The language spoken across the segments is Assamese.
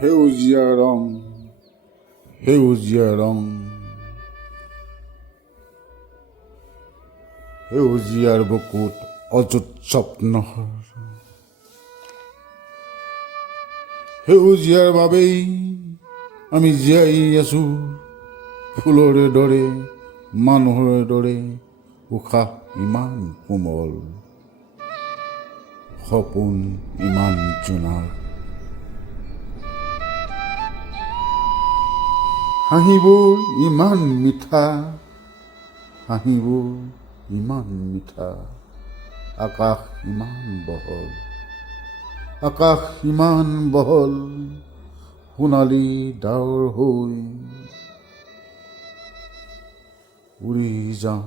সেউজীয়া ৰং, সেউজীয়া ৰং, সেউজীয়াৰ বুকুত অযুত স্বপ্নৰ, সেউজীয়াৰ বাবেই আমি জীয়াই আছো, ফুলৰে দৰে মানুহৰ দৰে উশাহ ইমান কোমল, সপোন ইমান জোনাক, হাঁহিবোৰ ইমান মিঠা, হাঁহিবোৰ ইমান মিঠা, আকাশ ইমান বহল, আকাশ ইমান বহল, সোণালী ডাৱৰ হৈ উৰি যাওঁ,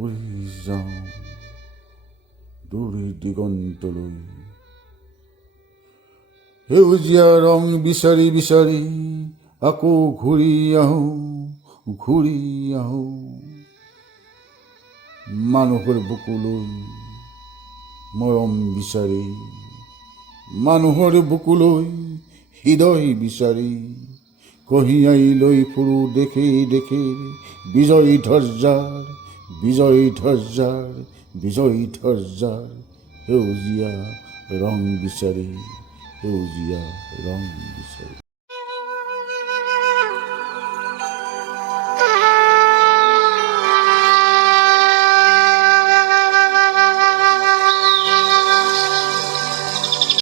উৰি যাওঁ দূৰ দিগন্তলৈ, সেউজীয়া ৰং বিচাৰি বিচাৰি আকৌ ঘূৰি আহোঁ, ঘূৰি আহোঁ মানুহৰ বুকুলৈ, মৰম বিচাৰি, মানুহৰ বুকুলৈ হৃদয় বিচাৰি, কঢ়িয়াই লৈ ফুৰো দেখে দেখে বিজয় ধ্বজাৰ, বিজয় ধ্বজাৰ, বিজয় ধ্বজাৰ, সেউজীয়া ৰং বিচাৰি, সেউজীয়া ৰং বিচাৰি।